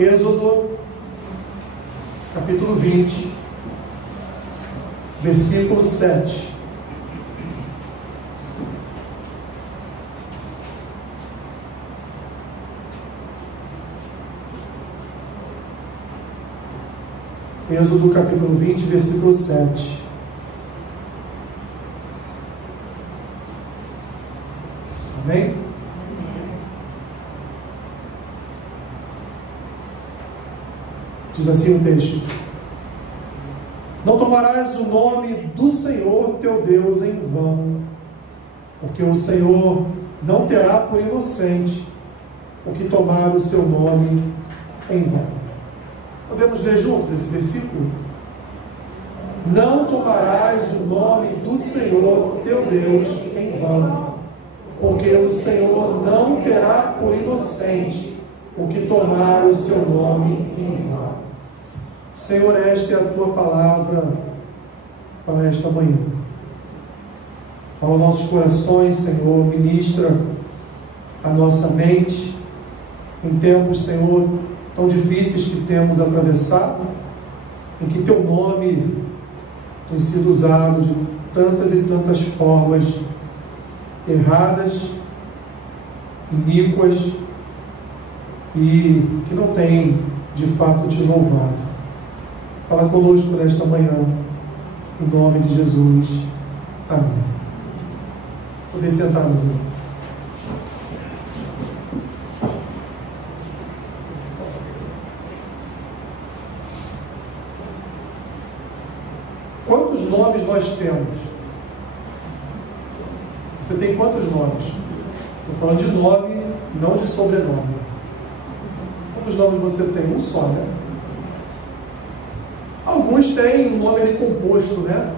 Êxodo, capítulo 20, versículo 7. Êxodo, capítulo 20, versículo 7. Amém? Diz assim o texto: não tomarás o nome do Senhor teu Deus em vão, porque o Senhor não terá por inocente o que tomar o seu nome em vão. Podemos ler juntos esse versículo? Não tomarás o nome do Senhor teu Deus em vão, porque o Senhor não terá por inocente o que tomar o seu nome em vão. Senhor, esta é a tua palavra para esta manhã. Aos nossos corações, Senhor, ministra a nossa mente em tempos, Senhor, tão difíceis que temos atravessado, em que teu nome tem sido usado de tantas e tantas formas erradas, iníquas, e que não tem de fato te louvado. Fala conosco nesta manhã, em nome de Jesus. Amém. Poder sentar, meus irmãos. Quantos nomes nós temos? Você tem quantos nomes? Estou falando de nome, não de sobrenome. Quantos nomes você tem? Um só, né? Alguns têm um nome ali composto, né?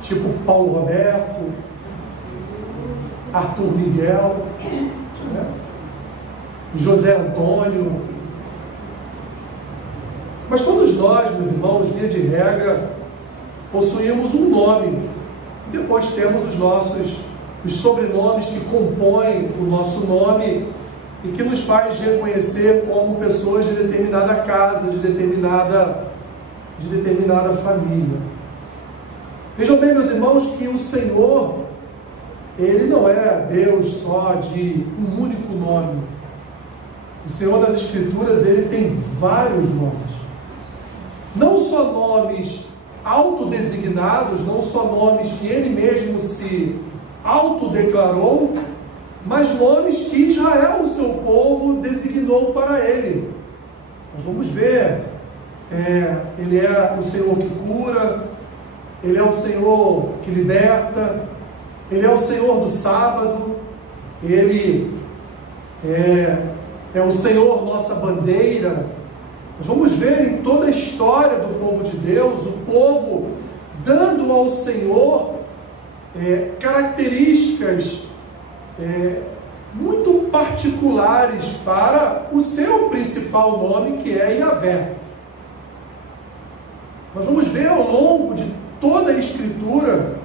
Tipo Paulo Roberto, Arthur Miguel, né? José Antônio. Mas todos nós, meus irmãos, via de regra, possuímos um nome. E depois temos os sobrenomes que compõem o nosso nome e que nos faz reconhecer como pessoas de determinada casa, de determinada família. Vejam bem, meus irmãos, que o Senhor, Ele não é Deus só de um único nome. O Senhor das Escrituras, Ele tem vários nomes. Não só nomes autodesignados, não só nomes que Ele mesmo se autodeclarou, mas nomes que Israel, o seu povo, designou para Ele. Nós vamos ver, Ele é o Senhor que cura, Ele é o Senhor que liberta, Ele é o Senhor do sábado, Ele é o Senhor nossa bandeira. Nós vamos ver em toda a história do povo de Deus, o povo dando ao Senhor características muito particulares para o seu principal nome, que é Yahvé. Nós vamos ver ao longo de toda a Escritura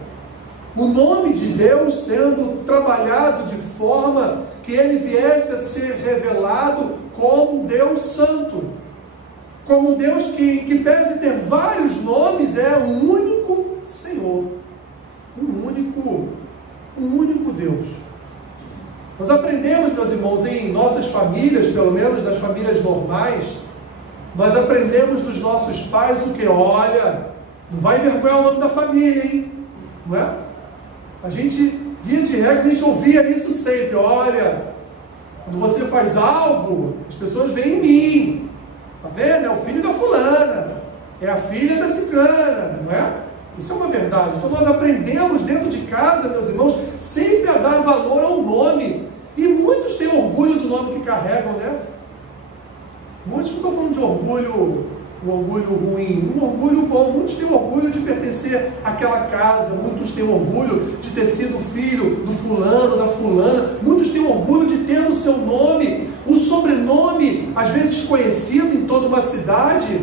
o nome de Deus sendo trabalhado de forma que ele viesse a ser revelado como Deus Santo, como Deus que pese ter vários nomes, é um único Senhor, um único Deus. Nós aprendemos, meus irmãos, em nossas famílias, pelo menos nas famílias normais, nós aprendemos dos nossos pais o que? Olha, não vai envergonhar o nome da família, hein? Não é? A gente, via de regra, a gente ouvia isso sempre. Olha, quando você faz algo, as pessoas veem em mim. Tá vendo? É o filho da fulana, é a filha da ciclana, não é? Isso é uma verdade. Então nós aprendemos dentro de casa, meus irmãos, sempre a dar valor ao nome. E muitos têm orgulho do nome que carregam, né? Muitos não estão falando de orgulho, um orgulho ruim, um orgulho bom. Muitos têm orgulho de pertencer àquela casa, muitos têm orgulho de ter sido filho do fulano, da fulana, muitos têm orgulho de ter no seu nome um sobrenome, às vezes conhecido em toda uma cidade,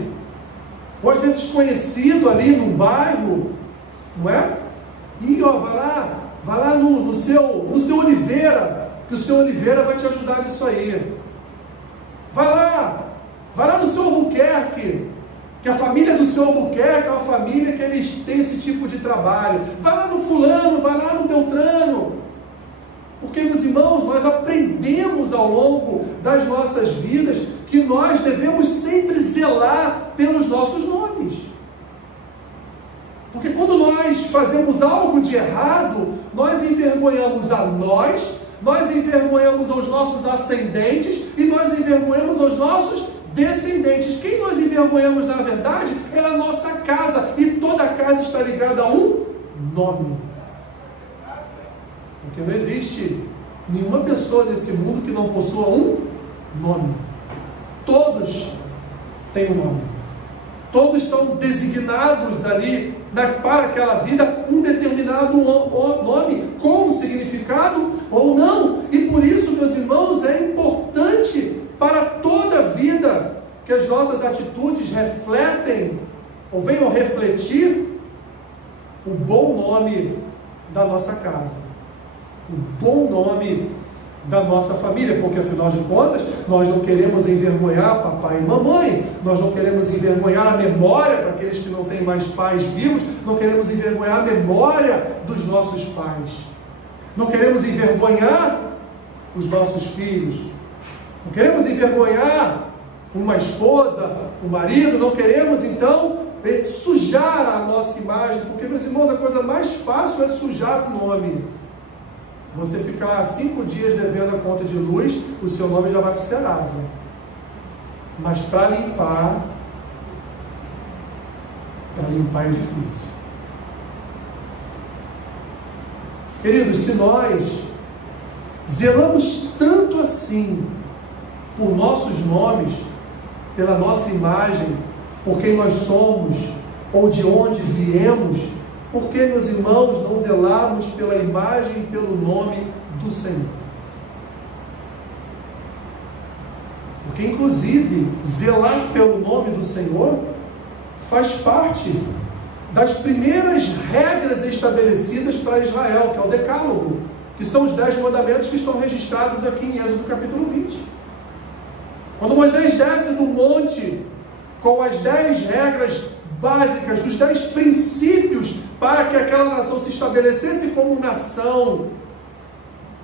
ou às vezes conhecido ali num bairro, não é? E ó, vai lá no seu Oliveira, que o seu Oliveira vai te ajudar nisso aí. Vai lá no seu Albuquerque, que a família do seu Albuquerque é uma família que eles têm esse tipo de trabalho. Vai lá no fulano, vai lá no Beltrano. Porque, meus irmãos, nós aprendemos ao longo das nossas vidas que nós devemos sempre zelar pelos nossos nomes. Porque quando nós fazemos algo de errado, nós envergonhamos a nós envergonhamos aos nossos ascendentes e nós envergonhamos aos nossos descendentes. Quem nós envergonhamos, na verdade, é a nossa casa. E toda a casa está ligada a um nome. Porque não existe nenhuma pessoa nesse mundo que não possua um nome. Todos têm um nome. Todos são designados ali para aquela vida um determinado nome, com significado ou não. E por isso, meus irmãos, é importante para toda a vida que as nossas atitudes refletem ou venham refletir o bom nome da nossa casa, o bom nome da nossa família, porque afinal de contas nós não queremos envergonhar papai e mamãe, nós não queremos envergonhar a memória para aqueles que não têm mais pais vivos, não queremos envergonhar a memória dos nossos pais, não queremos envergonhar os nossos filhos, não queremos envergonhar uma esposa, um marido, não queremos então sujar a nossa imagem, porque, meus irmãos, a coisa mais fácil é sujar o nome. Você ficar 5 dias devendo a conta de luz, o seu nome já vai para o Serasa. Mas para limpar é difícil. Queridos, se nós zelamos tanto assim por nossos nomes, pela nossa imagem, por quem nós somos ou de onde viemos, por que, meus irmãos, não zelarmos pela imagem e pelo nome do Senhor? Porque, inclusive, zelar pelo nome do Senhor faz parte das primeiras regras estabelecidas para Israel, que é o Decálogo, que são os 10 mandamentos que estão registrados aqui em Êxodo capítulo 20. Quando Moisés desce do monte com as 10 regras básicas, os 10 princípios para que aquela nação se estabelecesse como nação,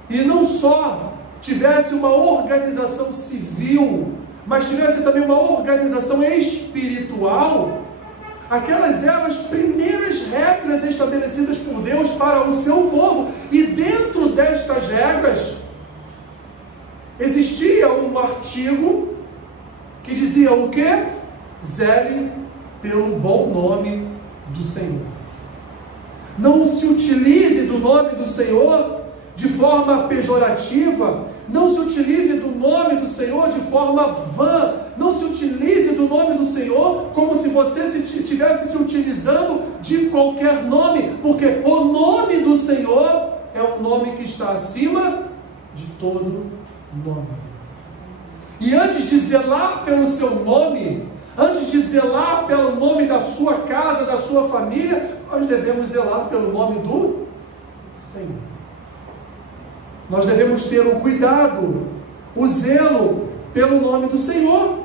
e não só tivesse uma organização civil, mas tivesse também uma organização espiritual, aquelas eram as primeiras regras estabelecidas por Deus para o seu povo, e dentro destas regras existia um artigo que dizia o quê? Zele pelo bom nome do Senhor. Não se utilize do nome do Senhor de forma pejorativa, não se utilize do nome do Senhor de forma vã, não se utilize do nome do Senhor como se você estivesse se utilizando de qualquer nome, porque o nome do Senhor é um nome que está acima de todo nome. E antes de zelar pelo seu nome, antes de zelar pelo nome da sua casa, da sua família, nós devemos zelar pelo nome do Senhor. Nós devemos ter o cuidado, o zelo pelo nome do Senhor.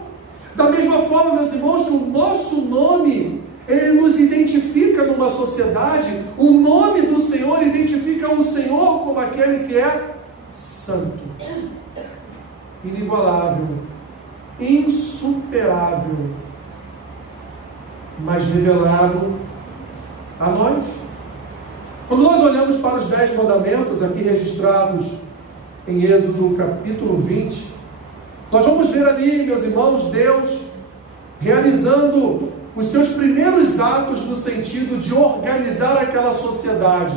Da mesma forma, meus irmãos, que o nosso nome, ele nos identifica numa sociedade, o nome do Senhor identifica o Senhor como aquele que é santo, inigualável, insuperável, mas revelado a nós. Quando nós olhamos para os 10 mandamentos aqui registrados em Êxodo capítulo 20, nós vamos ver ali, meus irmãos, Deus realizando os seus primeiros atos no sentido de organizar aquela sociedade,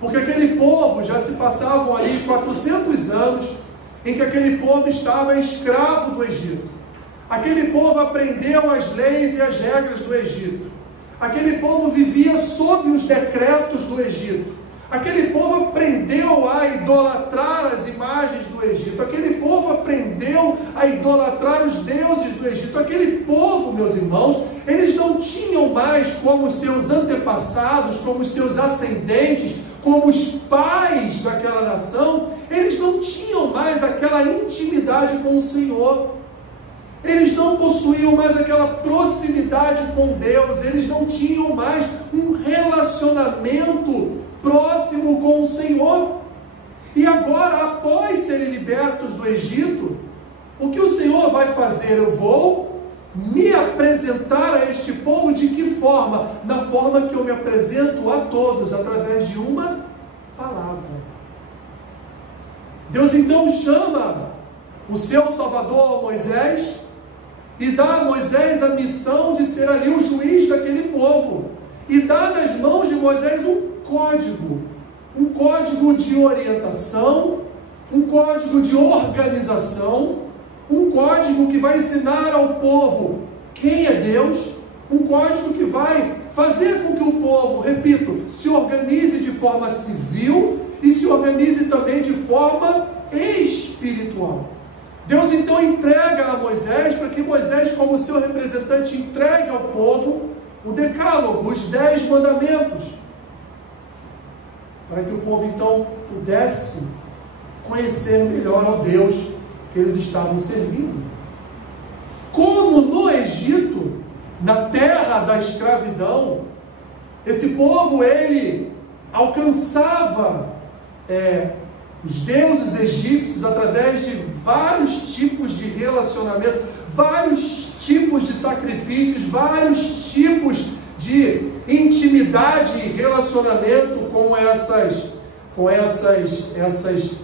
porque aquele povo já se passavam ali 400 anos em que aquele povo estava escravo do Egito. Aquele povo aprendeu as leis e as regras do Egito. Aquele povo vivia sob os decretos do Egito. Aquele povo aprendeu a idolatrar as imagens do Egito. Aquele povo aprendeu a idolatrar os deuses do Egito. Aquele povo, meus irmãos, eles não tinham mais, como os seus antepassados, como os seus ascendentes, como os pais daquela nação, eles não tinham mais aquela intimidade com o Senhor. Eles não possuíam mais aquela proximidade com Deus, eles não tinham mais um relacionamento próximo com o Senhor. E agora, após serem libertos do Egito, o que o Senhor vai fazer? Eu vou me apresentar a este povo de que forma? Na forma que eu me apresento a todos, através de uma palavra. Deus então chama o seu Salvador, Moisés, e dá a Moisés a missão de ser ali o juiz daquele povo, e dá nas mãos de Moisés um código de orientação, um código de organização, um código que vai ensinar ao povo quem é Deus, um código que vai fazer com que o povo, repito, se organize de forma civil e se organize também de forma espiritual. Deus então entrega a Moisés, para que Moisés, como seu representante, entregue ao povo o decálogo, os 10 mandamentos, para que o povo então pudesse conhecer melhor ao Deus que eles estavam servindo. Como no Egito, na terra da escravidão, esse povo, ele alcançava os deuses egípcios através de vários tipos de relacionamento, vários tipos de sacrifícios, vários tipos de intimidade e relacionamento com essas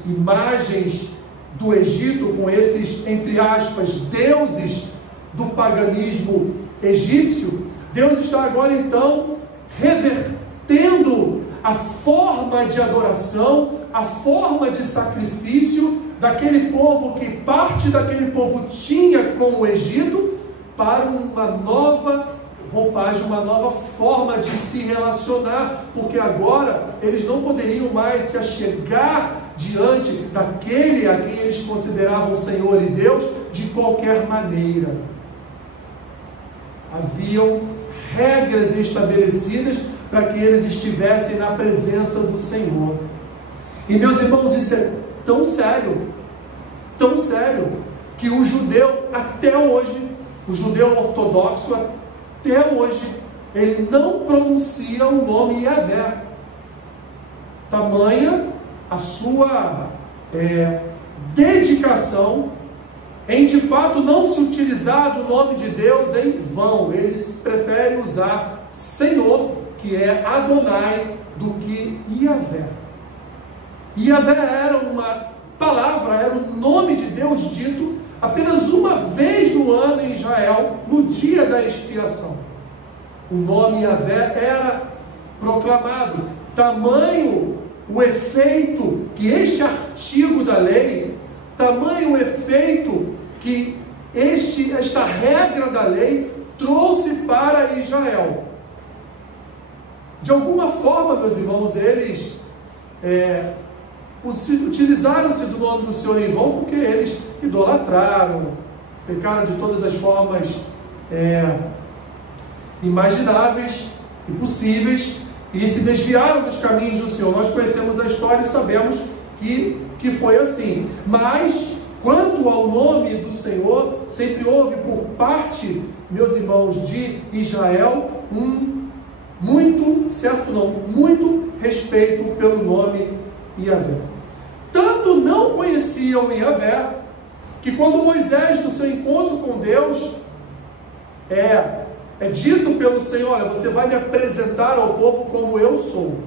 imagens do Egito, com esses, entre aspas, deuses do paganismo egípcio. Deus está agora então revertendo a forma de adoração, a forma de sacrifício daquele povo, que parte daquele povo tinha com o Egito, para uma nova roupagem, uma nova forma de se relacionar, porque agora eles não poderiam mais se achegar diante daquele a quem eles consideravam Senhor e Deus de qualquer maneira. Haviam regras estabelecidas para que eles estivessem na presença do Senhor. E meus irmãos, isso é tão sério, que o judeu até hoje, o judeu ortodoxo até hoje, ele não pronuncia o nome Yahvé. Tamanha a sua dedicação em de fato não se utilizar do nome de Deus em vão. Eles preferem usar Senhor, que é Adonai, do que Yahvé. Yahvé era uma palavra, era o nome de Deus dito apenas uma vez no ano em Israel, no dia da expiação. O nome Yahvé era proclamado. Tamanho o efeito que este artigo da lei, tamanho o efeito que esta regra da lei trouxe para Israel. De alguma forma, meus irmãos, eles utilizaram-se do nome do Senhor em vão, porque eles idolatraram, pecaram de todas as formas imagináveis e possíveis, e se desviaram dos caminhos do Senhor. Nós conhecemos a história e sabemos que foi assim. Mas, quanto ao nome do Senhor, sempre houve por parte, meus irmãos, de Israel, muito respeito pelo nome Yahvé. Tanto não conheciam Yahvé, que quando Moisés, no seu encontro com Deus, é dito pelo Senhor: olha, você vai me apresentar ao povo como eu sou.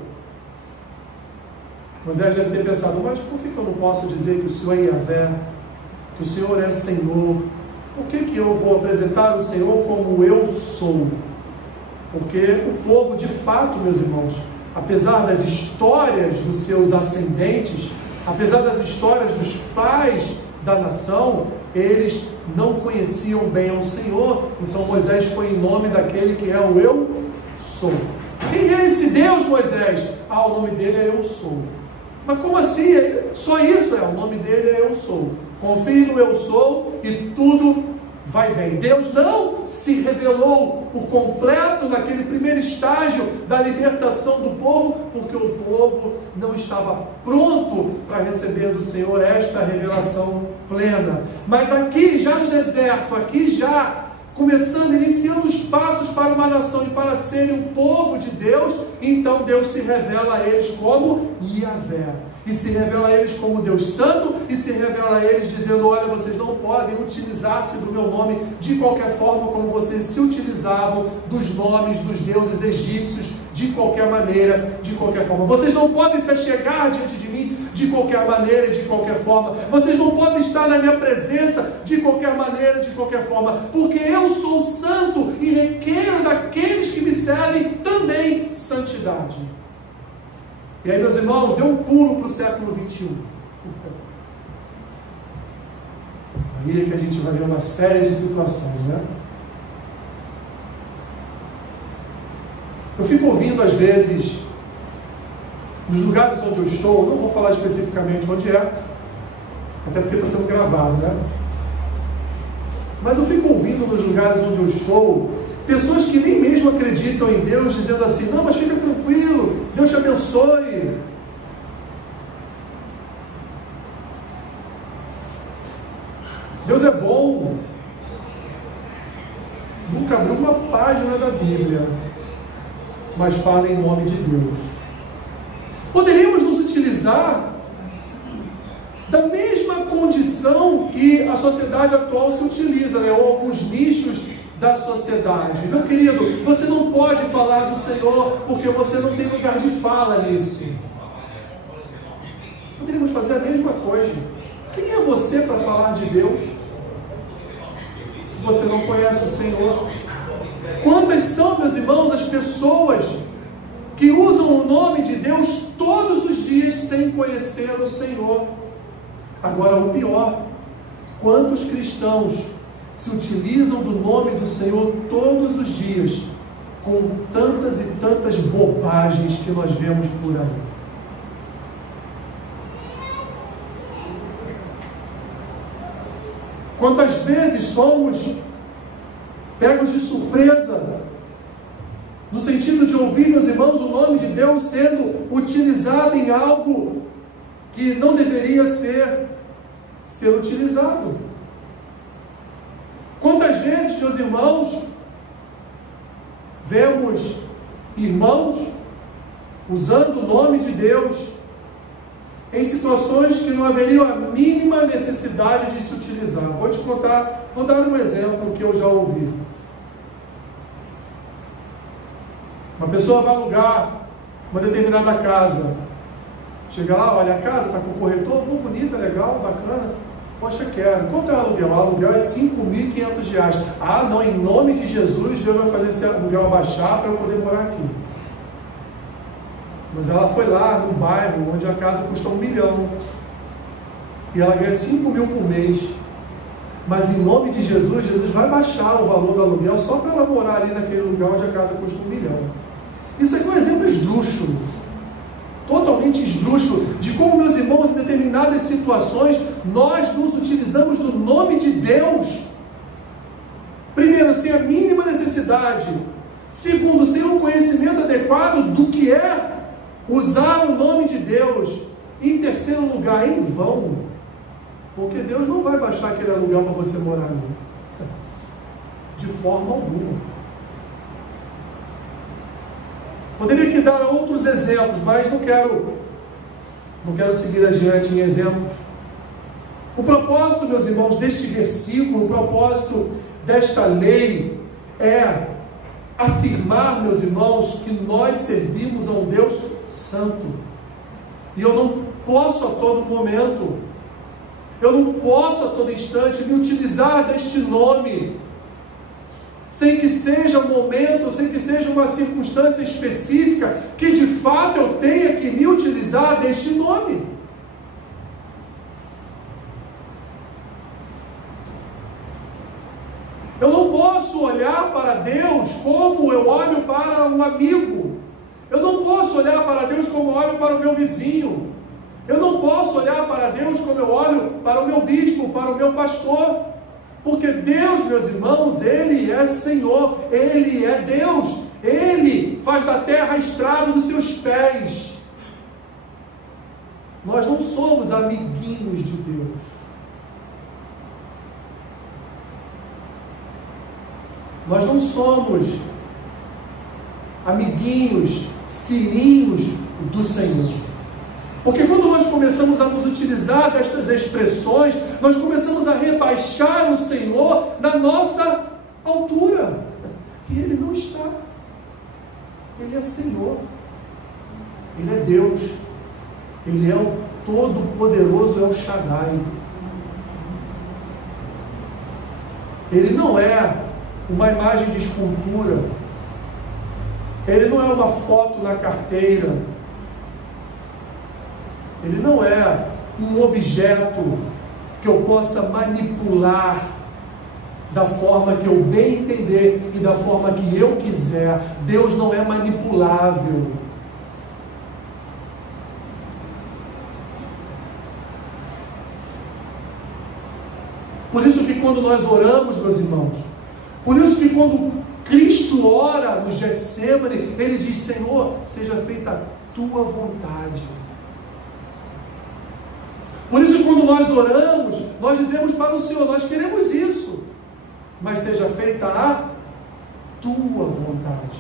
Moisés deve ter pensado: mas por que eu não posso dizer que o Senhor é Yahvé, que o Senhor é Senhor? Por que eu vou apresentar o Senhor como eu sou? Porque o povo, de fato, meus irmãos, apesar das histórias dos seus ascendentes, apesar das histórias dos pais da nação, eles não conheciam bem ao Senhor. Então Moisés foi em nome daquele que é o eu sou. Quem é esse Deus, Moisés? O nome dele é eu sou. Mas como assim? Só isso o nome dele é eu sou. Confie no eu sou e tudo vai bem. Deus não se revelou por completo naquele primeiro estágio da libertação do povo, porque o povo não estava pronto para receber do Senhor esta revelação plena. Mas aqui, já no deserto, aqui já começando, iniciando os passos para uma nação e para serem um povo de Deus, então Deus se revela a eles como Yahvé. E se revela a eles como Deus Santo, e se revela a eles dizendo: olha, vocês não podem utilizar-se do meu nome de qualquer forma como vocês se utilizavam dos nomes dos deuses egípcios, de qualquer maneira, de qualquer forma. Vocês não podem se achegar diante de mim de qualquer maneira, de qualquer forma. Vocês não podem estar na minha presença de qualquer maneira, de qualquer forma, porque eu sou santo e requero daqueles que me servem também santidade. E aí, meus irmãos, dê um pulo para o século 21. Aí é que a gente vai ver uma série de situações, né? Eu fico ouvindo às vezes, nos lugares onde eu estou, não vou falar especificamente onde é, até porque está sendo gravado, né? Mas eu fico ouvindo nos lugares onde eu estou, pessoas que nem mesmo acreditam em Deus, dizendo assim: não, mas fica tranquilo, Deus te abençoe. Deus é bom. Nunca abriu uma página da Bíblia, mas fala em nome de Deus. Poderíamos nos utilizar da mesma condição que a sociedade atual se utiliza, né? Ou alguns nichos da sociedade. Meu querido, você não pode falar do Senhor porque você não tem lugar de fala nisso. Poderíamos fazer a mesma coisa. Quem é você para falar de Deus? Você não conhece o Senhor. Quantas são, meus irmãos, as pessoas que usam o nome de Deus todos os dias sem conhecer o Senhor? Agora, o pior, quantos cristãos se utilizam do nome do Senhor todos os dias com tantas e tantas bobagens que nós vemos por aí? Quantas vezes somos pegos de surpresa, no sentido de ouvir, meus irmãos, o nome de Deus sendo utilizado em algo que não deveria ser utilizado. Quantas vezes, meus irmãos, vemos irmãos usando o nome de Deus em situações que não haveria a mínima necessidade de se utilizar. Vou te contar, vou dar um exemplo que eu já ouvi. Uma pessoa vai alugar uma determinada casa. Chega lá, olha, a casa está com o corretor, bonita, legal, bacana. Poxa, quero. Quanto é o aluguel? O aluguel é R$5.500. Ah, não, em nome de Jesus, Deus vai fazer esse aluguel abaixar para eu poder morar aqui. Mas ela foi lá num bairro onde a casa custa R$1 milhão. E ela ganha 5 mil por mês. Mas em nome de Jesus, Jesus vai baixar o valor do aluguel só para ela morar ali naquele lugar onde a casa custa R$1 milhão. Isso aqui é um exemplo esdrúxulo. Totalmente esdrúxulo, de como, meus irmãos, em determinadas situações, nós nos utilizamos do nome de Deus. Primeiro, sem a mínima necessidade. Segundo, sem um conhecimento adequado do que é usar o nome de Deus. E em terceiro lugar, em vão. Porque Deus não vai baixar aquele aluguel para você morar ali. De forma alguma. Poderia aqui dar outros exemplos, mas não quero seguir adiante em exemplos. O propósito, meus irmãos, deste versículo, o propósito desta lei é afirmar, meus irmãos, que nós servimos a um Deus santo. E eu não posso a todo momento, eu não posso a todo instante me utilizar deste nome, sem que seja um momento, sem que seja uma circunstância específica, que de fato eu tenha que me utilizar deste nome. Eu não posso olhar para Deus como eu olho para um amigo. Eu não posso olhar para Deus como eu olho para o meu vizinho. Eu não posso olhar para Deus como eu olho para o meu bispo, para o meu pastor. Porque Deus, meus irmãos, Ele é Senhor, Ele é Deus, Ele faz da terra a estrada dos seus pés. Nós não somos amiguinhos de Deus. Nós não somos amiguinhos, filhinhos do Senhor. Porque quando nós começamos a nos utilizar destas expressões, nós começamos a rebaixar o Senhor na nossa altura. E Ele não está. Ele é Senhor. Ele é Deus. Ele é o Todo-Poderoso, é o Shaddai. Ele não é uma imagem de escultura. Ele não é uma foto na carteira. Ele não é um objeto que eu possa manipular da forma que eu bem entender e da forma que eu quiser. Deus não é manipulável. Por isso que quando nós oramos, meus irmãos, por isso que quando Cristo ora no Getsêmani, Ele diz: Senhor, seja feita a Tua vontade. Por isso que quando nós oramos, nós dizemos para o Senhor: nós queremos isso, mas seja feita a Tua vontade.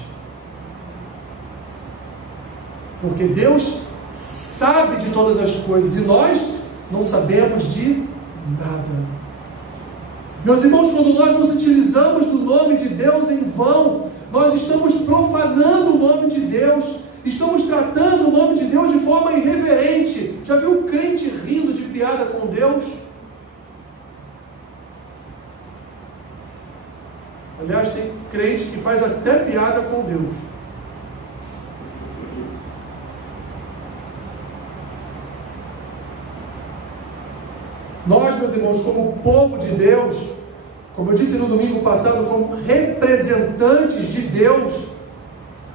Porque Deus sabe de todas as coisas e nós não sabemos de nada. Meus irmãos, quando nós nos utilizamos do nome de Deus em vão, nós estamos profanando o nome de Deus, estamos tratando o nome de Deus de forma irreverente. Já viu o crente rindo de piada com Deus? Aliás, tem crente que faz até piada com Deus. Nós, meus irmãos, como povo de Deus, como eu disse no domingo passado, como representantes de Deus,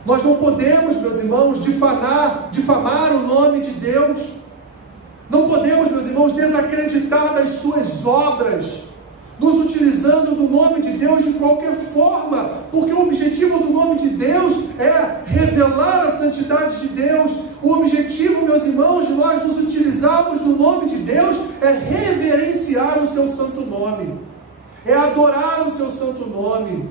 nós não podemos, meus irmãos, difamar o nome de Deus. Não podemos, meus irmãos, desacreditar das suas obras, nos utilizando do nome de Deus de qualquer forma, porque o objetivo do nome de Deus é revelar a santidade de Deus. O objetivo, meus irmãos, de nós nos utilizarmos do nome de Deus é reverenciar o seu santo nome, é adorar o seu santo nome,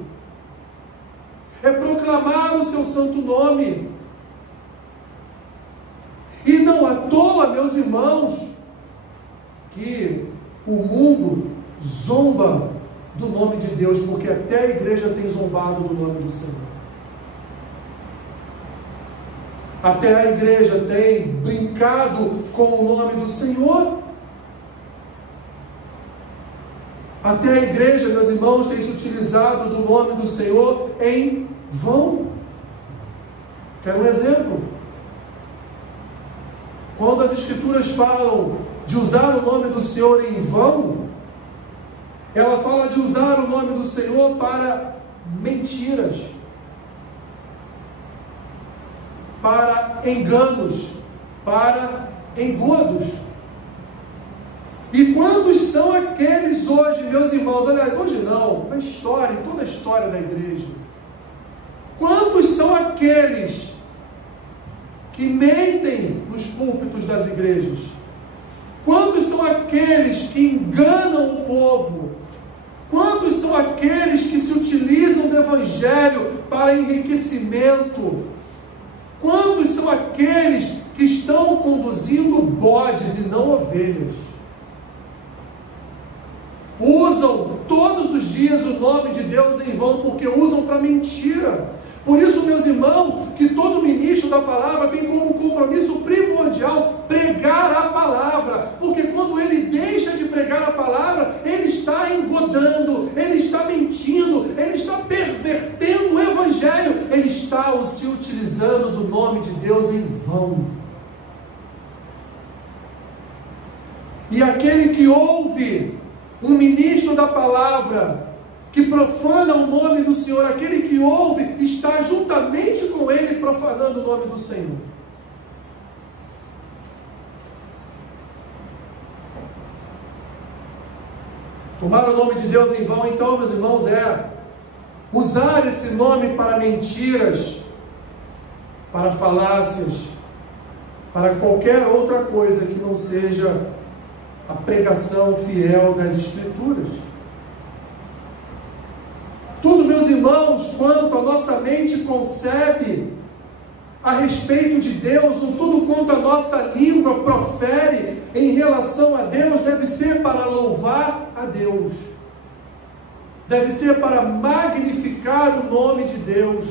é proclamar o seu santo nome. E não à toa, meus irmãos, que o mundo zomba do nome de Deus, porque até a igreja tem zombado do nome do Senhor. Até a igreja tem brincado com o nome do Senhor. Até a igreja, meus irmãos, tem se utilizado do nome do Senhor em vão. Quero um exemplo. Quando as Escrituras falam de usar o nome do Senhor em vão, ela fala de usar o nome do Senhor para mentiras, para enganos, para engodos. E quantos são aqueles hoje, meus irmãos, aliás, hoje não, na história, em toda a história da igreja, quantos são aqueles que mentem nos púlpitos das igrejas? Quantos são aqueles que enganam o povo? Quantos são aqueles que se utilizam do Evangelho para enriquecimento? Quantos são aqueles que estão conduzindo bodes e não ovelhas? Usam todos os dias o nome de Deus em vão, porque usam para mentira. Por isso, meus irmãos, que todo ministro da palavra tem como compromisso primordial pregar a palavra, porque quando ele deixa de pregar a palavra, ele está engodando, ele está mentindo, ele está pervertendo o Evangelho, ele está se utilizando do nome de Deus em vão. E aquele que ouve um ministro da palavra que profana o nome do Senhor, aquele que ouve, está juntamente com ele profanando o nome do Senhor. Tomar o nome de Deus em vão, então, meus irmãos, é usar esse nome para mentiras, para falácias, para qualquer outra coisa que não seja a pregação fiel das Escrituras. Tudo, meus irmãos, quanto a nossa mente concebe a respeito de Deus, ou tudo quanto a nossa língua profere em relação a Deus, deve ser para louvar a Deus, deve ser para magnificar o nome de Deus,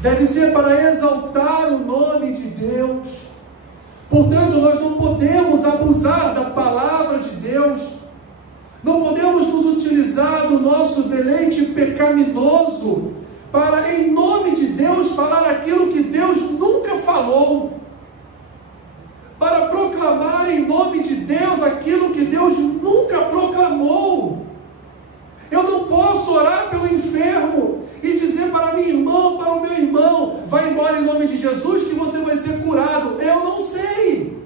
deve ser para exaltar o nome de Deus. Portanto, nós não podemos abusar da palavra de Deus, não podemos nos utilizar do nosso deleite pecaminoso para, em nome de Deus, falar aquilo que Deus nunca falou, para proclamar em nome de Deus aquilo que Deus nunca proclamou. Eu não posso orar pelo enfermo e dizer para minha irmã, para o meu irmão, vai embora em nome de Jesus que você vai ser curado. Eu não sei.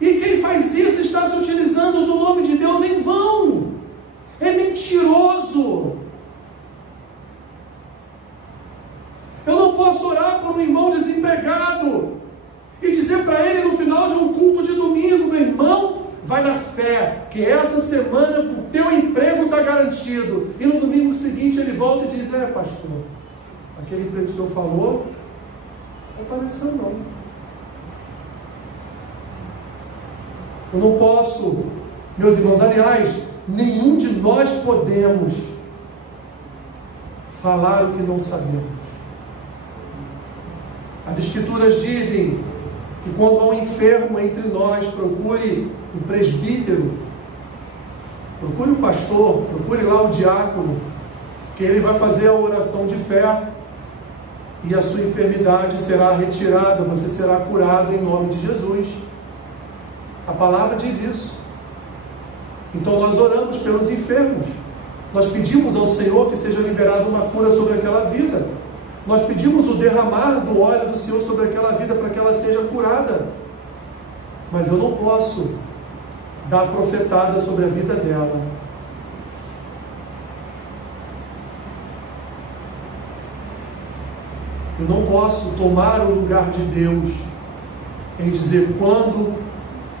E quem faz isso está se utilizando do nome de Deus em vão. É mentiroso. Eu não posso orar por um irmão desempregado e dizer para ele no final de um culto de domingo, meu irmão, vai na fé, que essa semana o teu emprego está garantido. E no domingo seguinte ele volta e diz, pastor, aquele emprego que o senhor falou, não apareceu não. Eu não posso, meus irmãos, aliás, nenhum de nós podemos falar o que não sabemos. As Escrituras dizem que quando há um enfermo entre nós, procure o presbítero, procure o pastor, procure lá o diácono, que ele vai fazer a oração de fé e a sua enfermidade será retirada, você será curado em nome de Jesus. A palavra diz isso. Então nós oramos pelos enfermos, nós pedimos ao Senhor que seja liberada uma cura sobre aquela vida, nós pedimos o derramar do óleo do Senhor sobre aquela vida para que ela seja curada. Mas eu não posso dar profetada sobre a vida dela. Eu não posso tomar o lugar de Deus em dizer quando,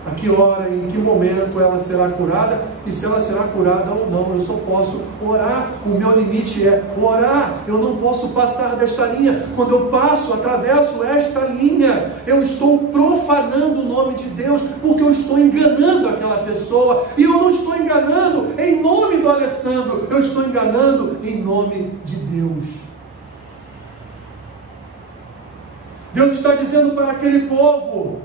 a que hora, em que momento ela será curada e se ela será curada ou não. Eu só posso orar. O meu limite é orar. Eu não posso passar desta linha. Quando eu passo, atravesso esta linha, eu estou profanando o nome de Deus, porque eu estou enganando aquela pessoa. E eu não estou enganando em nome do Alessandro, eu estou enganando em nome de Deus. Deus está dizendo para aquele povo: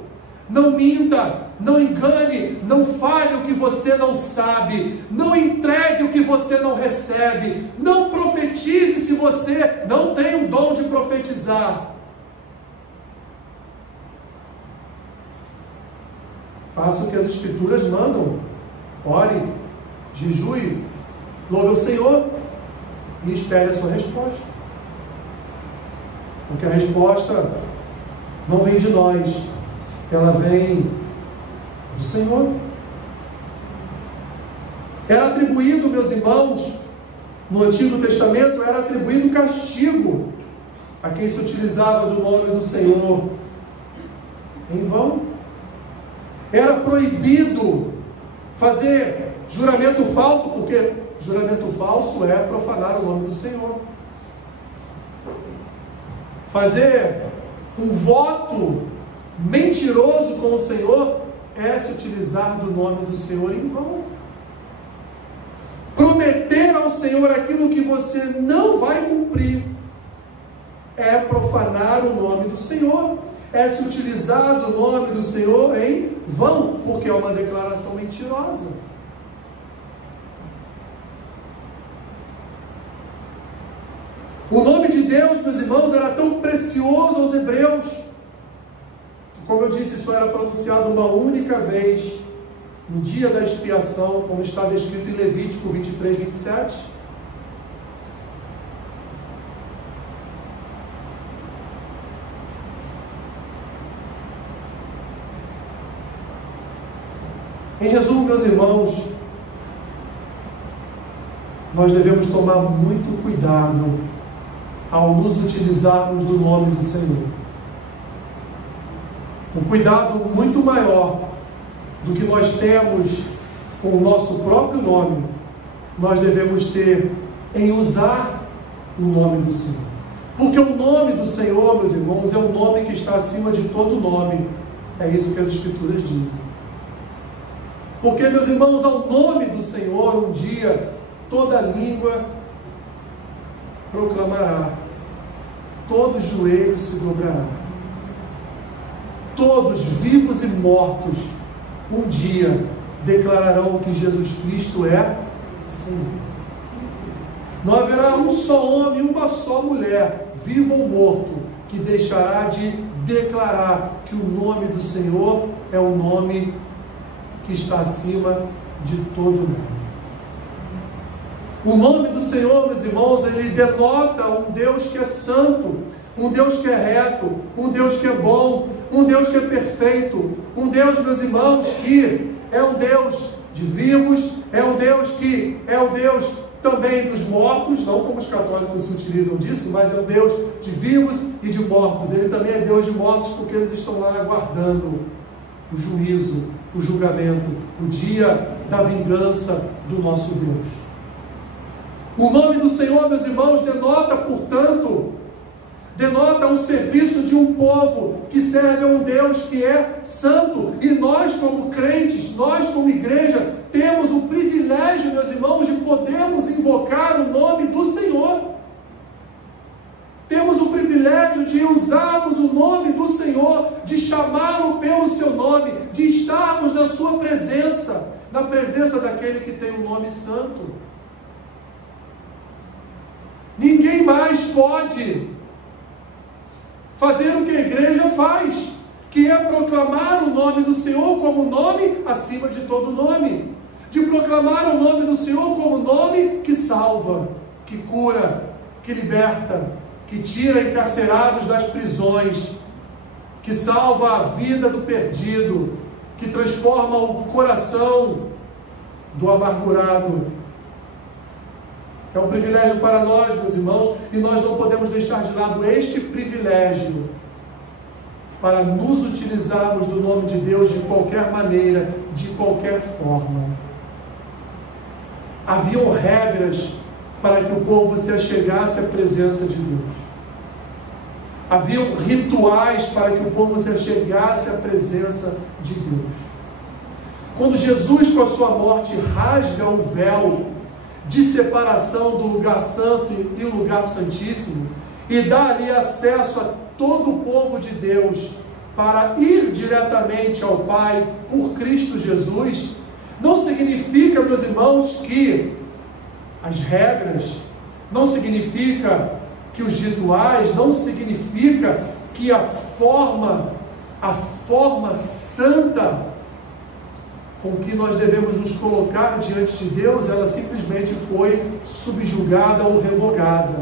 não minta, não engane, não fale o que você não sabe, não entregue o que você não recebe, não profetize se você não tem o dom de profetizar. Faça o que as Escrituras mandam, ore, jejue, louve o Senhor e espere a sua resposta, porque a resposta não vem de nós, ela vem do Senhor. Era atribuído, meus irmãos, no Antigo Testamento, era atribuído castigo a quem se utilizava do nome do Senhor em vão. Era proibido fazer juramento falso, porque juramento falso é profanar o nome do Senhor. Fazer um voto mentiroso com o Senhor é se utilizar do nome do Senhor em vão. Prometer ao Senhor aquilo que você não vai cumprir é profanar o nome do Senhor, é se utilizar do nome do Senhor em vão, porque é uma declaração mentirosa. O nome de Deus, meus irmãos, era tão precioso aos hebreus, como eu disse, isso era pronunciado uma única vez, no dia da expiação, como está descrito em Levítico 23, 27. Em resumo, meus irmãos, nós devemos tomar muito cuidado ao nos utilizarmos do nome do Senhor. Um cuidado muito maior do que nós temos com o nosso próprio nome, nós devemos ter em usar o nome do Senhor. Porque o nome do Senhor, meus irmãos, é um nome que está acima de todo nome. É isso que as Escrituras dizem. Porque, meus irmãos, ao nome do Senhor, um dia, toda língua proclamará, todo joelho se dobrará. Todos, vivos e mortos, um dia declararão que Jesus Cristo é Senhor. Não haverá um só homem, uma só mulher, vivo ou morto, que deixará de declarar que o nome do Senhor é o nome que está acima de todo nome. O nome do Senhor, meus irmãos, ele denota um Deus que é santo, um Deus que é reto, um Deus que é bom, um Deus que é perfeito, um Deus, meus irmãos, que é um Deus de vivos, é um Deus que é o Deus também dos mortos, não como os católicos se utilizam disso, mas é o Deus de vivos e de mortos. Ele também é Deus de mortos porque eles estão lá aguardando o juízo, o julgamento, o dia da vingança do nosso Deus. O nome do Senhor, meus irmãos, denota, portanto, denota o serviço de um povo que serve a um Deus que é santo. E nós, como crentes, nós, como igreja, temos o privilégio, meus irmãos, de podermos invocar o nome do Senhor. Temos o privilégio de usarmos o nome do Senhor, de chamá-lo pelo seu nome, de estarmos na sua presença, na presença daquele que tem um nome santo. Ninguém mais pode fazer o que a igreja faz, que é proclamar o nome do Senhor como nome acima de todo nome, de proclamar o nome do Senhor como nome que salva, que cura, que liberta, que tira encarcerados das prisões, que salva a vida do perdido, que transforma o coração do amargurado. É um privilégio para nós, meus irmãos, e nós não podemos deixar de lado este privilégio para nos utilizarmos do nome de Deus de qualquer maneira, de qualquer forma. Haviam regras para que o povo se achegasse à presença de Deus. Haviam rituais para que o povo se achegasse à presença de Deus. Quando Jesus, com a sua morte, rasga o véu de separação do lugar santo e o lugar santíssimo, e dá ali acesso a todo o povo de Deus para ir diretamente ao Pai por Cristo Jesus, não significa, meus irmãos, que as regras, não significa que os rituais, não significa que a forma santa com que nós devemos nos colocar diante de Deus, ela simplesmente foi subjugada ou revogada.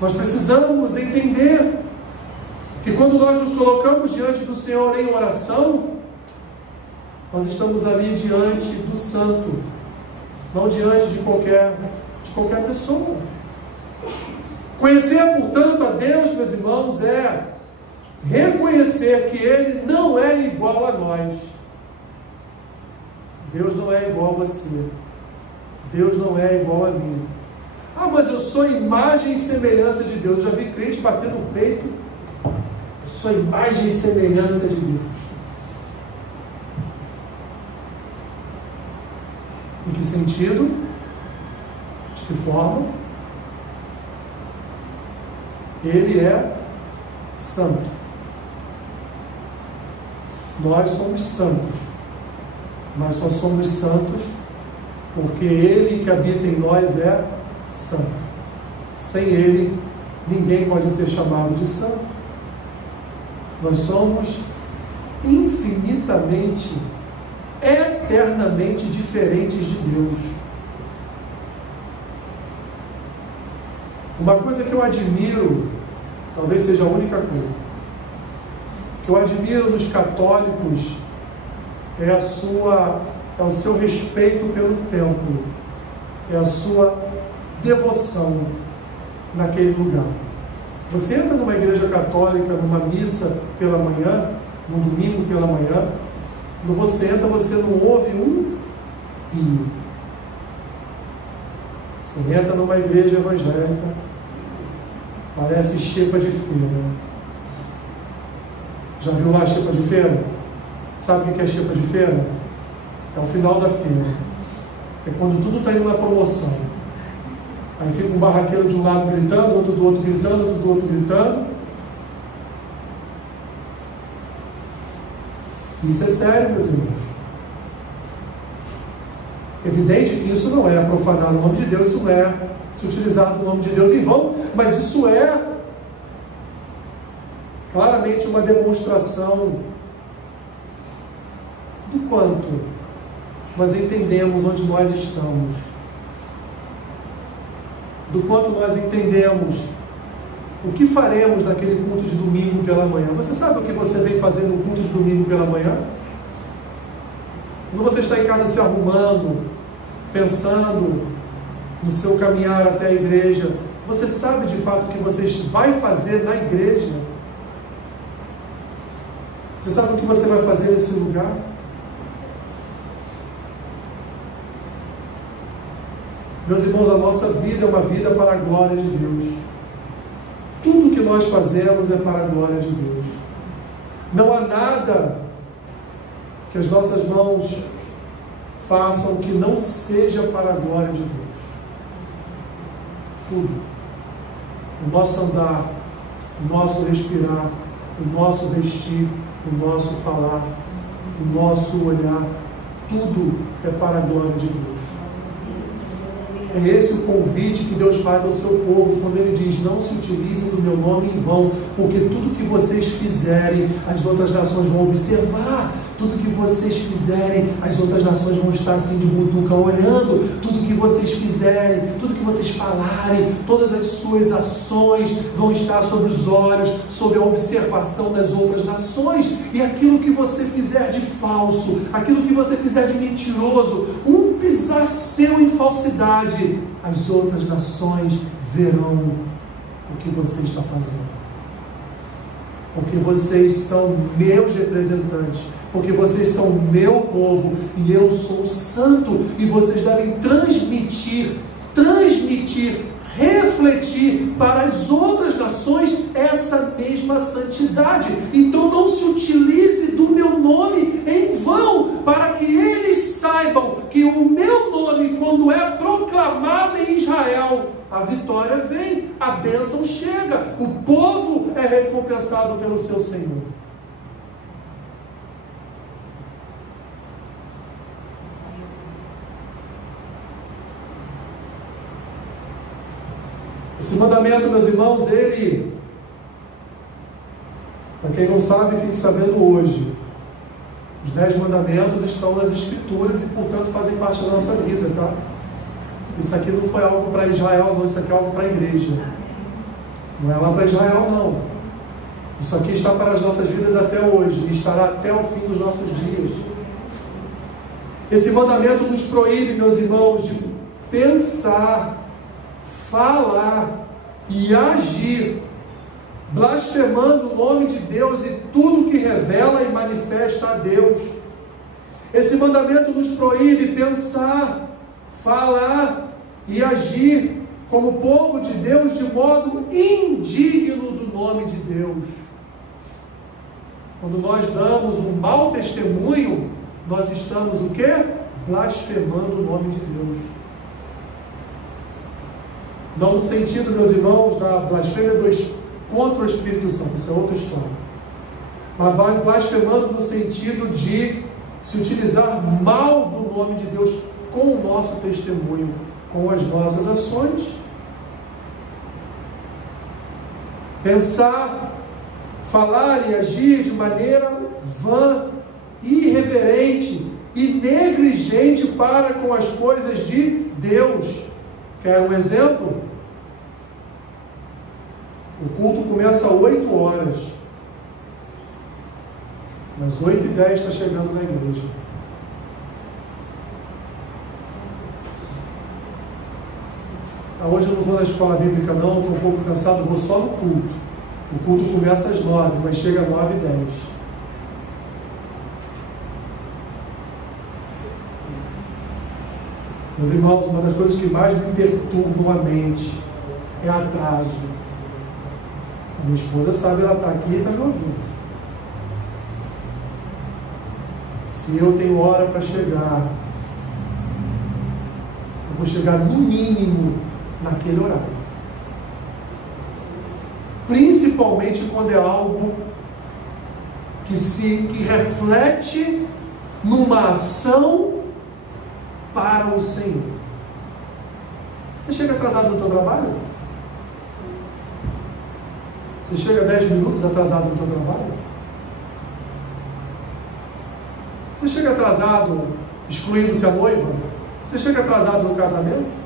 Nós precisamos entender que quando nós nos colocamos diante do Senhor em oração, nós estamos ali diante do santo, não diante de qualquer pessoa. Conhecer, portanto, a Deus, meus irmãos, é reconhecer que Ele não é igual a nós. Deus não é igual a você. Deus não é igual a mim. Ah, mas eu sou imagem e semelhança de Deus. Eu já vi crente bater no peito. Eu sou imagem e semelhança de Deus. Em que sentido? De que forma? Ele é santo. Nós somos santos. Nós só somos santos porque Ele que habita em nós é santo. Sem Ele, ninguém pode ser chamado de santo. Nós somos infinitamente, eternamente diferentes de Deus. Uma coisa que eu admiro, talvez seja a única coisa, que eu admiro nos católicos é é o seu respeito pelo templo, é a sua devoção naquele lugar. Você entra numa igreja católica, numa missa pela manhã, num domingo pela manhã, quando você entra, você não ouve um pio. Você entra numa igreja evangélica, parece xepa de feira. Já viu lá a xepa de feira? Sabe o que é xepa de feira? É o final da feira. É quando tudo está indo na promoção. Aí fica um barraqueiro de um lado gritando, outro do outro gritando, outro do outro gritando. Isso é sério, meus irmãos. Evidente que isso não é profanar o nome de Deus, isso não é se utilizar do nome de Deus em vão, mas isso é claramente uma demonstração do quanto nós entendemos onde nós estamos, do quanto nós entendemos o que faremos naquele culto de domingo pela manhã. Você sabe o que você vem fazer no culto de domingo pela manhã? Quando você está em casa se arrumando, pensando no seu caminhar até a igreja, você sabe de fato o que você vai fazer na igreja? Você sabe o que você vai fazer nesse lugar? Meus irmãos, a nossa vida é uma vida para a glória de Deus. Tudo que nós fazemos é para a glória de Deus. Não há nada que as nossas mãos façam que não seja para a glória de Deus. Tudo. O nosso andar, o nosso respirar, o nosso vestir, o nosso falar, o nosso olhar, tudo é para a glória de Deus. É esse o convite que Deus faz ao seu povo, quando Ele diz: não se utilizem do meu nome em vão, porque tudo que vocês fizerem, as outras nações vão observar. Tudo que vocês fizerem, as outras nações vão estar assim de butuca olhando. Tudo que vocês fizerem, tudo que vocês falarem, todas as suas ações vão estar sob os olhos, sob a observação das outras nações. E aquilo que você fizer de falso, aquilo que você fizer de mentiroso, um pisar seu em falsidade, as outras nações verão o que você está fazendo. Porque vocês são meus representantes, porque vocês são meu povo, e eu sou santo, e vocês devem transmitir, refletir para as outras nações essa mesma santidade. Então não se utilize do meu nome em vão, para que eles saibam que o meu nome, quando é proclamado em Israel, a vitória vem, a bênção chega, o povo é recompensado pelo seu Senhor. Esse mandamento, meus irmãos, ele, para quem não sabe, fique sabendo hoje, os 10 mandamentos estão nas Escrituras e, portanto, fazem parte da nossa vida, tá? Isso aqui não foi algo para Israel, não, isso aqui é algo para a igreja. Não é lá para Israel, não. Isso aqui está para as nossas vidas até hoje e estará até o fim dos nossos dias. Esse mandamento nos proíbe, meus irmãos, de pensar, falar e agir blasfemando o nome de Deus e tudo que revela e manifesta a Deus. Esse mandamento nos proíbe pensar, falar e agir como povo de Deus de modo indigno do nome de Deus. Quando nós damos um mau testemunho, nós estamos o quê? Blasfemando o nome de Deus. Não no sentido, meus irmãos, da blasfêmia contra o Espírito Santo, isso é outra história. Mas blasfemando no sentido de se utilizar mal do nome de Deus com o nosso testemunho, com as nossas ações. Pensar, falar e agir de maneira vã, irreverente e negligente para com as coisas de Deus. Quer um exemplo? O culto começa às 8 horas. Às 8h10 está chegando na igreja. hoje eu não vou na escola bíblica não, estou um pouco cansado, vou só no culto. O culto começa às 9, mas chega às 9h10. Meus irmãos, uma das coisas que mais me perturbam a mente é atraso. A minha esposa sabe, ela está aqui e está me ouvindo. Se eu tenho hora para chegar, eu vou chegar no mínimo naquele horário. Principalmente quando é algo que reflete numa ação para o Senhor. Você chega atrasado no teu trabalho? Você chega 10 minutos atrasado no teu trabalho? Você chega atrasado excluindo-se a noiva? Você chega atrasado no casamento?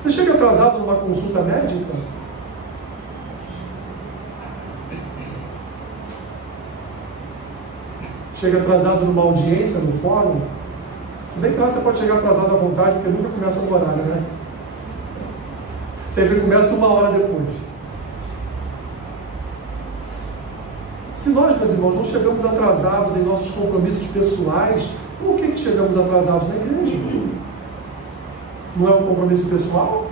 Você chega atrasado numa consulta médica? Chega atrasado numa audiência no fórum? Se bem que lá você pode chegar atrasado à vontade, porque nunca começa no horário, né? Sempre começa 1 hora depois. Se nós, meus irmãos, não chegamos atrasados em nossos compromissos pessoais, por que chegamos atrasados na igreja? Não é um compromisso pessoal?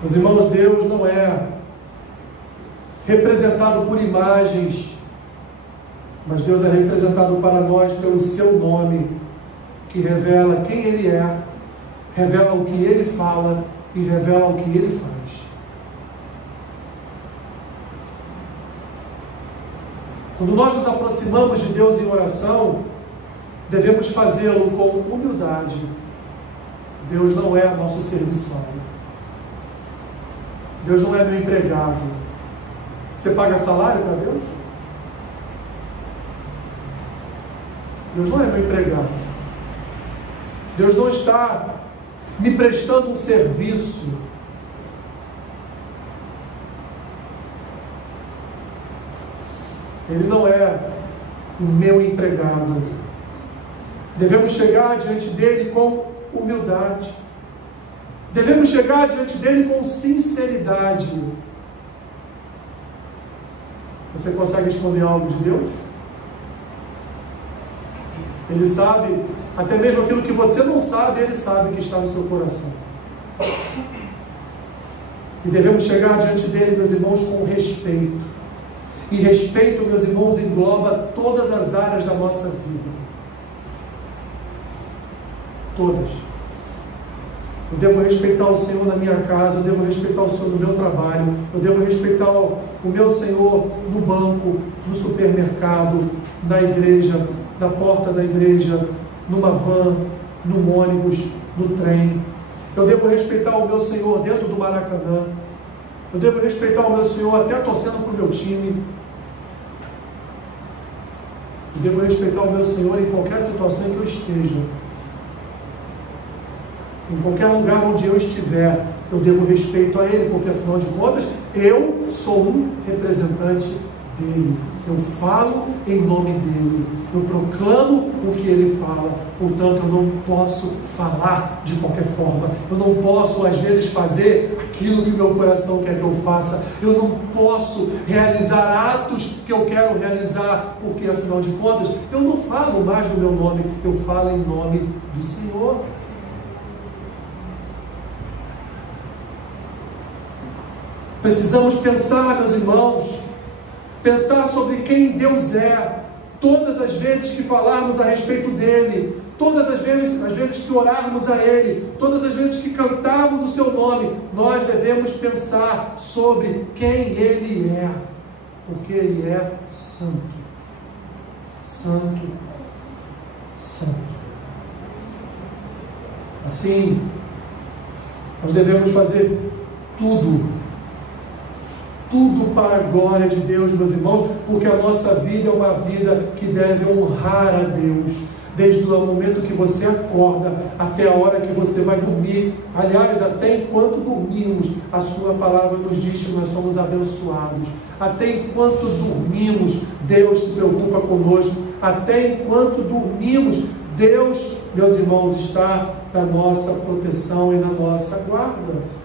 Meus irmãos, Deus não é representado por imagens, mas Deus é representado para nós pelo seu nome, que revela quem Ele é, revela o que Ele fala e revela o que Ele faz. Quando nós nos aproximamos de Deus em oração, devemos fazê-lo com humildade. Deus não é nosso serviçal. Deus não é meu empregado. Você paga salário para Deus? Deus não é meu empregado. Deus não está me prestando um serviço. Ele não é o meu empregado. Devemos chegar diante dele com humildade. Devemos chegar diante dele com sinceridade. Você consegue esconder algo de Deus? Ele sabe, até mesmo aquilo que você não sabe, Ele sabe que está no seu coração. E devemos chegar diante dele, meus irmãos, com respeito. E respeito, meus irmãos, engloba todas as áreas da nossa vida. Todas. Eu devo respeitar o Senhor na minha casa, eu devo respeitar o Senhor no meu trabalho, eu devo respeitar o meu Senhor no banco, no supermercado, na igreja, na porta da igreja, numa van, num ônibus, no trem. Eu devo respeitar o meu Senhor dentro do Maracanã. Eu devo respeitar o meu Senhor até torcendo para o meu time. Eu devo respeitar o meu Senhor em qualquer situação em que eu esteja. Em qualquer lugar onde eu estiver, eu devo respeito a Ele, porque afinal de contas, eu sou um representante dEle. Eu falo em nome dEle. Eu proclamo o que Ele fala. Portanto, eu não posso falar de qualquer forma. Eu não posso, às vezes, fazer aquilo que o meu coração quer que eu faça. Eu não posso realizar atos que eu quero realizar, porque afinal de contas, eu não falo mais no meu nome, eu falo em nome do Senhor. Precisamos pensar, meus irmãos, pensar sobre quem Deus é, todas as vezes que falarmos a respeito dEle, todas as vezes que orarmos a Ele, todas as vezes que cantarmos o Seu nome, nós devemos pensar sobre quem Ele é, porque Ele é santo, santo, santo. Assim, nós devemos fazer tudo para a glória de Deus, meus irmãos, porque a nossa vida é uma vida que deve honrar a Deus, desde o momento que você acorda até a hora que você vai dormir. Aliás, até enquanto dormimos, a sua palavra nos diz que nós somos abençoados. Até enquanto dormimos, Deus se preocupa conosco. Até enquanto dormimos, Deus, meus irmãos, está na nossa proteção e na nossa guarda.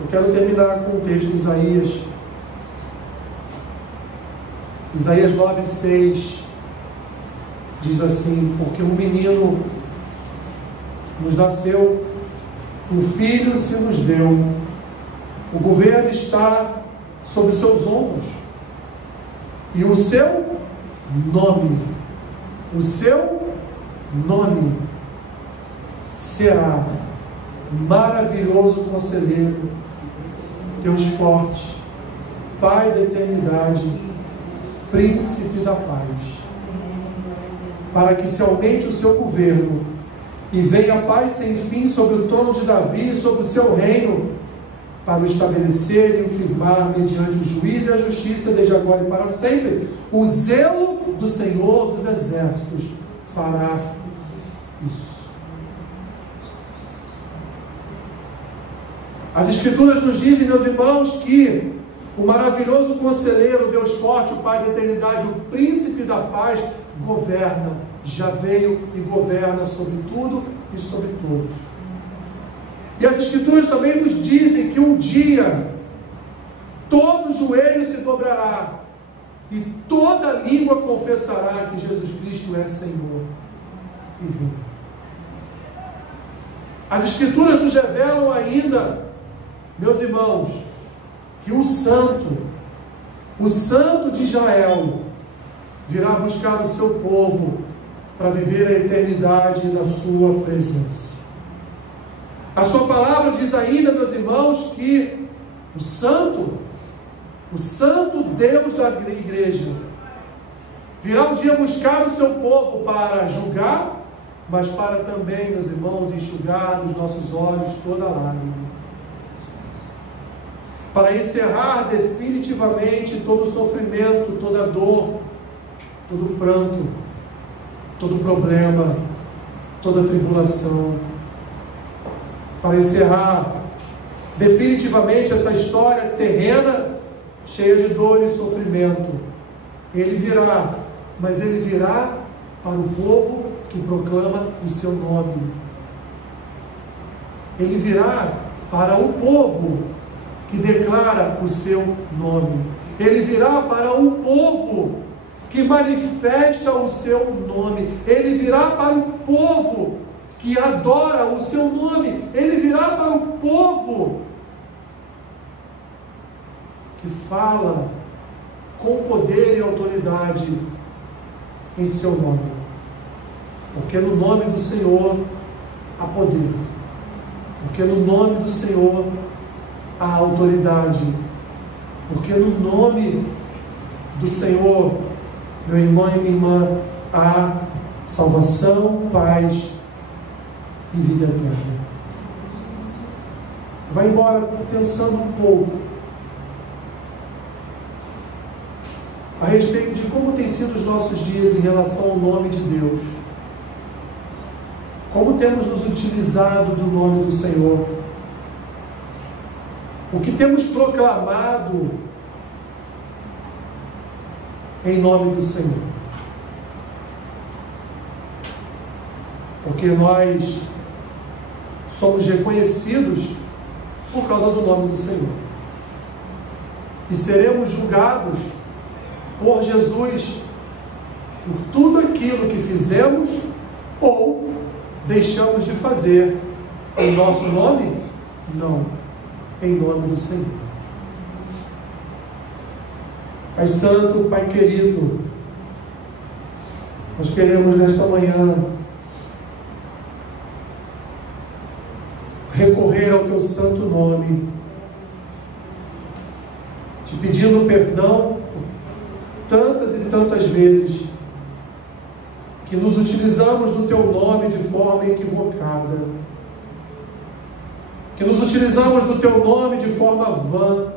Eu quero terminar com o texto de Isaías. Isaías 9:6 diz assim: porque um menino nos nasceu, um filho se nos deu, o governo está sobre seus ombros, e o seu nome será maravilhoso conselheiro, Deus forte, Pai da eternidade, Príncipe da paz, para que se aumente o seu governo e venha a paz sem fim sobre o trono de Davi e sobre o seu reino, para o estabelecer e o firmar mediante o juízo e a justiça desde agora e para sempre. O zelo do Senhor dos exércitos fará isso. As Escrituras nos dizem, meus irmãos, que o maravilhoso conselheiro, Deus forte, o Pai da eternidade, o Príncipe da paz, governa, já veio e governa sobre tudo e sobre todos. E as Escrituras também nos dizem que um dia todo joelho se dobrará e toda língua confessará que Jesus Cristo é Senhor e Rei. As Escrituras nos revelam ainda, meus irmãos, que o Santo de Israel, virá buscar o seu povo para viver a eternidade na sua presença. A sua palavra diz ainda, meus irmãos, que o Santo Deus da igreja, virá um dia buscar o seu povo para julgar, mas para também, meus irmãos, enxugar dos nossos olhos toda lágrima, para encerrar definitivamente todo sofrimento, toda dor, todo pranto, todo problema, toda tribulação, para encerrar definitivamente essa história terrena, cheia de dor e sofrimento. Ele virá, mas ele virá para o povo que proclama o seu nome. Ele virá para o povo que declara o seu nome. Ele virá para o povo que manifesta o seu nome. Ele virá para o povo que adora o seu nome. Ele virá para o povo que fala com poder e autoridade em seu nome. Porque no nome do Senhor há poder. Porque no nome do Senhor há autoridade. Porque no nome do Senhor, meu irmão e minha irmã, há salvação, paz e vida eterna. Vai embora pensando um pouco a respeito de como têm sido os nossos dias em relação ao nome de Deus. Como temos nos utilizado do nome do Senhor? O que temos proclamado em nome do Senhor? Porque nós somos reconhecidos por causa do nome do Senhor. E seremos julgados por Jesus por tudo aquilo que fizemos ou deixamos de fazer em nosso nome? Não, em nome do Senhor. Pai Santo, Pai querido, nós queremos nesta manhã recorrer ao Teu santo nome, te pedindo perdão por tantas e tantas vezes que nos utilizamos do Teu nome de forma equivocada, que nos utilizamos do Teu nome de forma vã,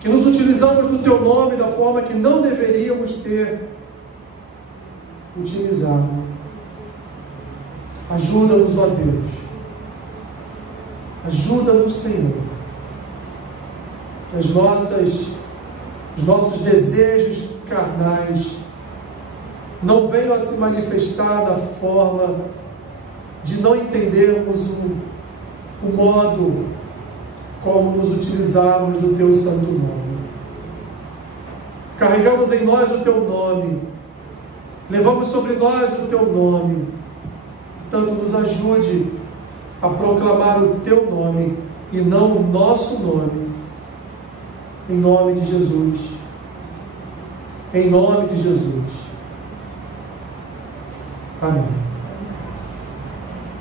que nos utilizamos do Teu nome da forma que não deveríamos ter utilizado. Ajuda-nos, ó Deus. Ajuda-nos, Senhor. Que os nossos desejos carnais não venham a se manifestar na forma de não entendermos o modo como nos utilizarmos do Teu santo nome. Carregamos em nós o Teu nome, levamos sobre nós o Teu nome, portanto nos ajude a proclamar o Teu nome e não o nosso nome, em nome de Jesus, em nome de Jesus. Amém.